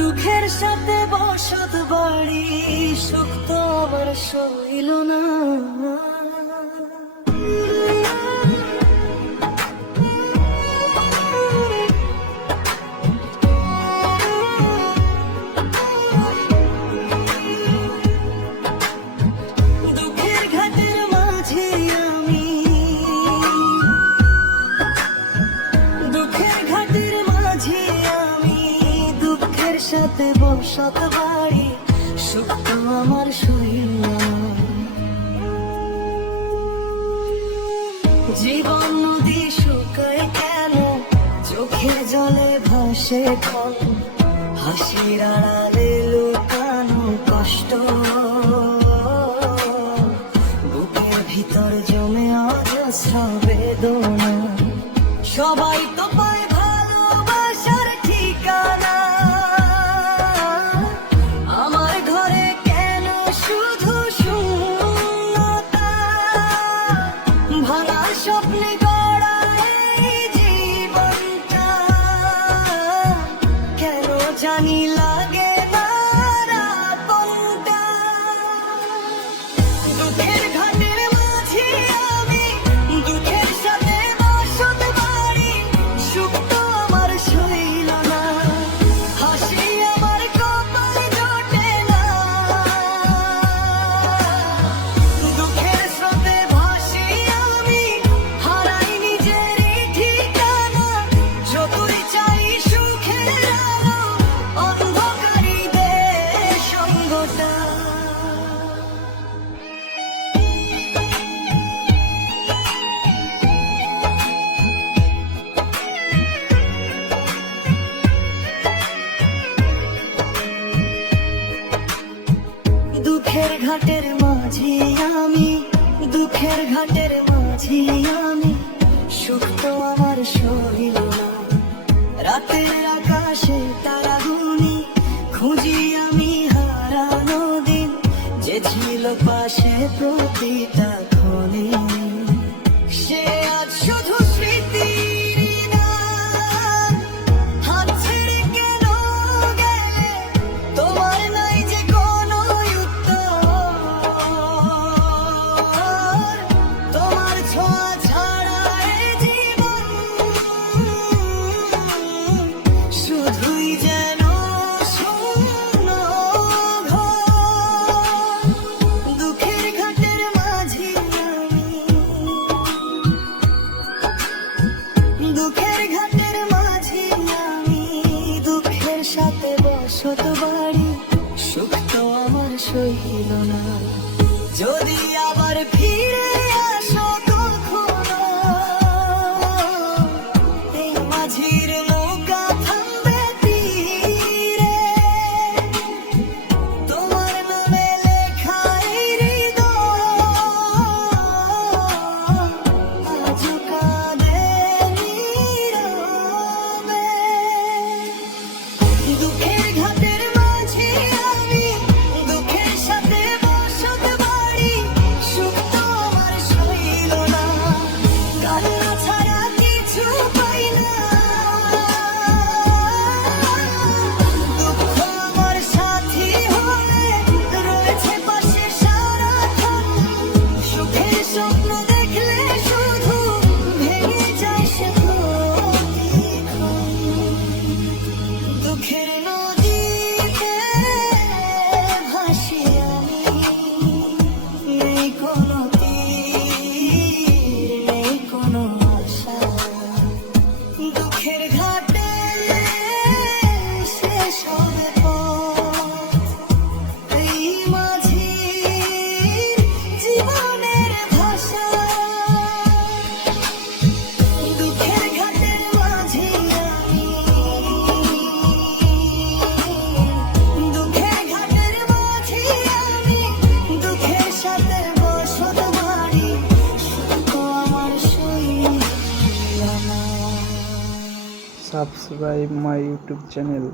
দুঃখের সাথে বসত বাড়ি, সুখ তো আমার সইল না। দুঃখের ঘাটের মাঝে আমি, দুঃখের ঘাটের মাঝে আমি, দুঃখের সাথে বসত বাড়ি, সুখ তো আমার সইল না। জীবন নদী শুকায় কেন, চোখের জলে ভাসে ক্ষণ, হাসির আড়ালে লুকানো কষ্ট, বুকের ভিতর জমে অজস্র বেদনা। সবাই তো পায় ভালোবাসার ঠিকানা, আমার ঘরে কেন শুধু শূন্যতা। ভাঙা স্বপ্নে গড়া এই জীবনটা, কেন জানি লাগে না আপনটা। দুঃখের ঘাটের মাঝে আমি, দুঃখের সাথে বসত বাড়ি, সুখ তো আমার সইল না। হাসি আমার কপালে জোটে না, দুঃখের স্রোতে ভাসি আমি, হারাই নিজেরই ঠিকানা। যতই চাই সুখের আলো, অন্ধকারই দেয় সঙ্গটা। দুঃখের ঘাটের মাঝে আমি, দুঃখের ঘাটের মাঝে আমি, সুখ তো আমার সইল না। রাতের আকাশে তারা গুনি, খুঁজি আমি হারানো দিন, যে ছিল পাশে প্রতিটা ক্ষণে। সে আজ শুধু স্মৃতির নাম, হাত ছেড়ে কেন গেলে, তোমার নাই যে কোনো উত্তর। তোমার ছোঁয়া ছাড়া এ জীবন শুধুই যেন শূন্য ঘর। দুঃখের ঘাটের মাঝে আমি, দুঃখের ঘাটের মাঝে আমি, দুঃখের সাথে বসত বাড়ি, সুখ তো আমার সইল না। যদি আবার ফিরে আসো কখনো, এই মাঝির নৌকা থামবে তীরে, তোমার নামে লেখা এই হৃদয় আজও কাঁদে নীরবে। দুঃখের ঘাটের মাঝে আমি, দুঃখের সাথে বসত বাড়ি, সুখ তো আমার সইল না। কান্না ছাড়া কিছু পাই না, দুঃখ আমার সাথী হয়ে রয়েছে পাশে সারাক্ষণ। সুখের স্বপ্ন দেখলে শুধু ভেঙে যায় সে প্রতিক্ষণ। দুঃখের নদীতে ভাসি আমি, নেই কোনো তীর, নেই কোনো আশা। দুঃখের ঘাটে শেষ হবে পথ, এই মাঝির জীবনের ভাষা। দুঃখের ঘাটের মাঝে আমি, দুঃখের ঘাটের মাঝে আমি, দুঃখের সাথে বসত বাড়ি, সুখ আমার সইল না। Subscribe my YouTube channel.